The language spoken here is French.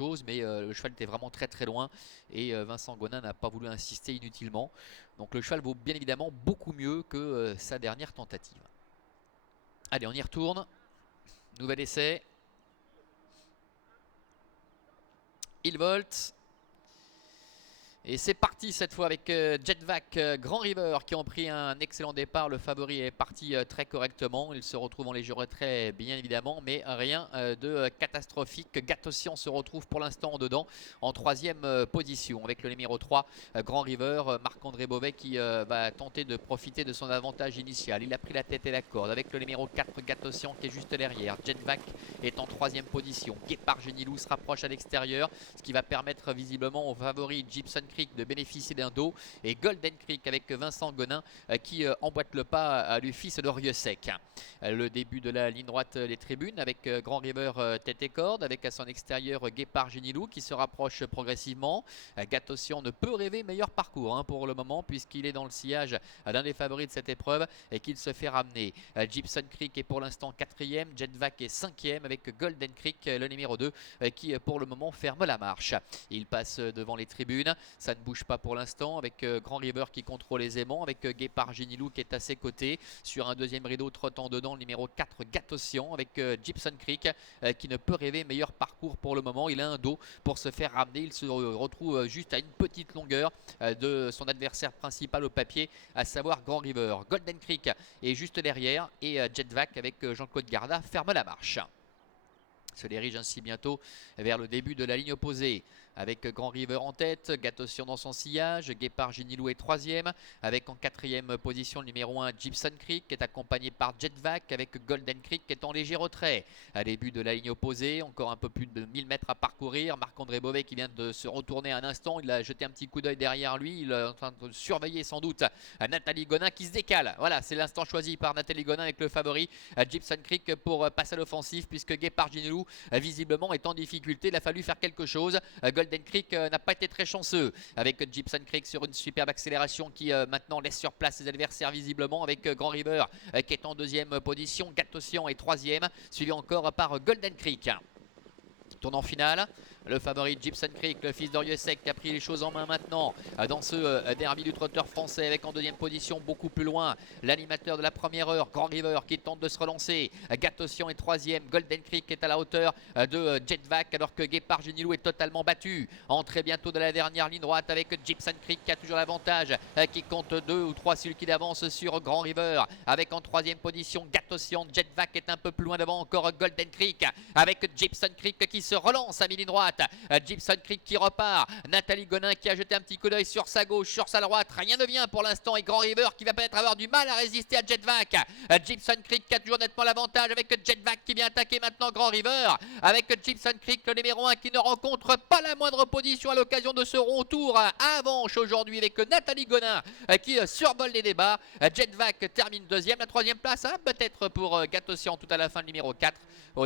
chose, mais le cheval était vraiment très très loin et Vincent Gonin n'a pas voulu insister inutilement. Donc le cheval vaut bien évidemment beaucoup mieux que sa dernière tentative. Allez, on y retourne. Nouvel essai. Il volte. Et c'est parti cette fois avec Jetvac, Grand River qui ont pris un excellent départ. Le favori est parti très correctement. Il se retrouve en léger retrait bien évidemment, mais rien de catastrophique. Gatossian se retrouve pour l'instant dedans en troisième position avec le numéro 3, Grand River. Marc-André Beauvais qui va tenter de profiter de son avantage initial. Il a pris la tête et la corde avec le numéro 4, Gatossian qui est juste derrière. Jetvac est en troisième position. Guépard Genilou se rapproche à l'extérieur, ce qui va permettre visiblement au favori Gibson Creek de bénéficier d'un dos, et Golden Creek avec Vincent Gonin qui emboîte le pas à lui fils de Rieux-Sec. Le début de la ligne droite des tribunes avec Grand River tête et corde, avec à son extérieur Guépard Genilou qui se rapproche progressivement. Gatossian ne peut rêver meilleur parcours pour le moment, puisqu'il est dans le sillage d'un des favoris de cette épreuve et qu'il se fait ramener. Gibson Creek est pour l'instant 4e, Jetvac est 5e avec Golden Creek le numéro 2 qui pour le moment ferme la marche. Il passe devant les tribunes. Ça ne bouge pas pour l'instant avec Grand River qui contrôle aisément, avec Guépard Genilou qui est à ses côtés. Sur un deuxième rideau trottant dedans, le numéro 4 Gatossian avec Gibson Creek qui ne peut rêver meilleur parcours pour le moment. Il a un dos pour se faire ramener. Il se retrouve juste à une petite longueur de son adversaire principal au papier, à savoir Grand River. Golden Creek est juste derrière et Jetvac avec Jean-Claude Garda ferme la marche. Se dirige ainsi bientôt vers le début de la ligne opposée avec Grand River en tête, Gatossian dans son sillage, Guépard Genilou est 3e avec en 4e position le numéro 1 Gibson Creek qui est accompagné par Jetvac avec Golden Creek qui est en léger retrait. À début de la ligne opposée, encore un peu plus de 1000 mètres à parcourir. Marc-André Beauvais qui vient de se retourner un instant, il a jeté un petit coup d'œil derrière lui, il est en train de surveiller sans doute Nathalie Gonin qui se décale. Voilà, c'est l'instant choisi par Nathalie Gonin avec le favori Gibson Creek pour passer à l'offensive, puisque Guépard Genilou visiblement est en difficulté. Il a fallu faire quelque chose. Golden Creek n'a pas été très chanceux avec Gibson Creek sur une superbe accélération qui maintenant laisse sur place ses adversaires visiblement, avec Grand River qui est en deuxième position, Gatossian est 3e, suivi encore par Golden Creek. Tournant final, le favori Gibson Creek, le fils d'Orieux-Sec qui a pris les choses en main maintenant dans ce derby du trotteur français, avec en deuxième position beaucoup plus loin l'animateur de la première heure, Grand River qui tente de se relancer. Gatossian est 3e, Golden Creek est à la hauteur de Jetvac, alors que Guépard Genilou est totalement battu. Entrée bientôt de la dernière ligne droite avec Gibson Creek qui a toujours l'avantage, qui compte 2 ou 3 celui qui d'avance sur Grand River, avec en troisième position Gatossian. Jetvac est un peu plus loin devant encore Golden Creek, avec Gibson Creek qui se relance à mi-ligne droite. Gibson Creek qui repart. Nathalie Gonin qui a jeté un petit coup d'œil sur sa gauche, sur sa droite. Rien ne vient pour l'instant, et Grand River qui va peut-être avoir du mal à résister à Jetvac. Gibson Creek qui a toujours nettement l'avantage avec Jetvac qui vient attaquer maintenant Grand River, avec Gibson Creek le numéro 1 qui ne rencontre pas la moindre opposition à l'occasion de ce rond tour à Avenches aujourd'hui, avec Nathalie Gonin qui survole les débats. Jetvac termine deuxième. La troisième place peut-être pour Gatossian tout à la fin, le numéro 4.